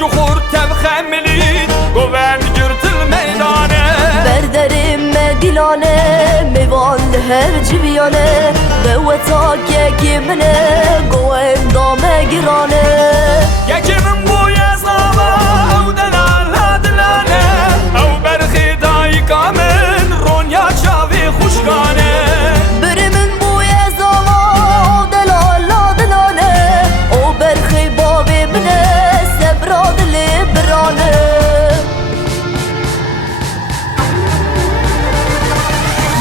چخور تبخملی گوند گرتل میدانه بردرم دیلانه میوان هر جویانه به وطا که منه گوند دامه گرانه یکی من بوی زاوا او دلال دلانه او برخی دای کامن رونیا چاوی خوشگانه بری من بوی زاوا او دلال دلانه او برخی بابی منه سبرا دلی برانه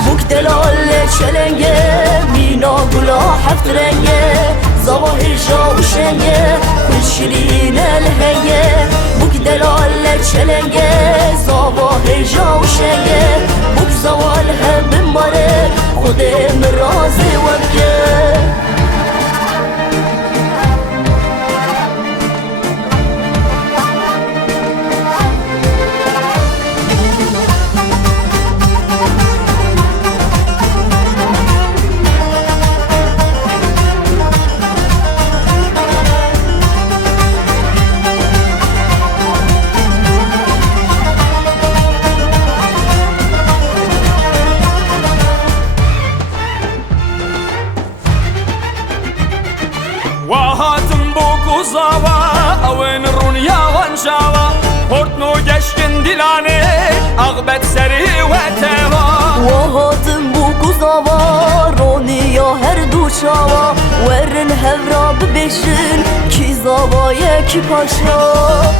بوک دلال چلنگه مینا گلا هفت رنگه زاوا هجا و شنگه کل شیرین الهنگه بوک دلال چلنگه زاوا هجا و شنگه بوک زوال هم بماره خودم رازی وگه وهاتم بوكو زاوا اوين رونيا وانشاوا هورتنو جشكن دلاني اغبت سري وتوا وهاتم بوكو زاوا رونيا هر دو شاوا ورن هورا ببشن کی زاوا یکی پاشا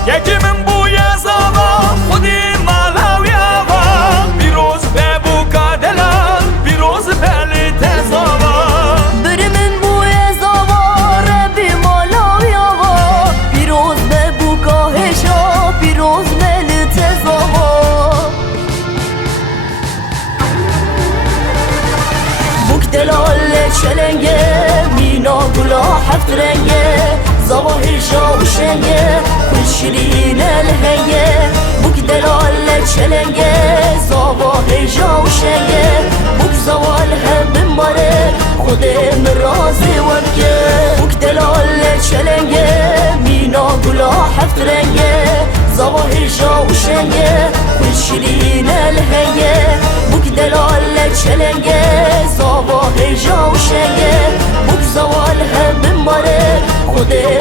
یکی من بوی زاوا خودی مالاویا و بیروز به بوکا دلال بیروز بلی تزاوا دلال چلنگه مینا گلا هفت رنگه زاوا هجا و شنگه کل شیرین الهنگه بوک دلال چلنگه زاوا هجا و شنگه بوک زوال هم بماره خودم رازی وگه بوک دلال چلنگه مینا گلا هفت رنگه زاوا هجا و شنگه کل شیرین الهنگه بوک دلال چلنگه زاوا هجا و شنگه بوک زوال هم بماره خودم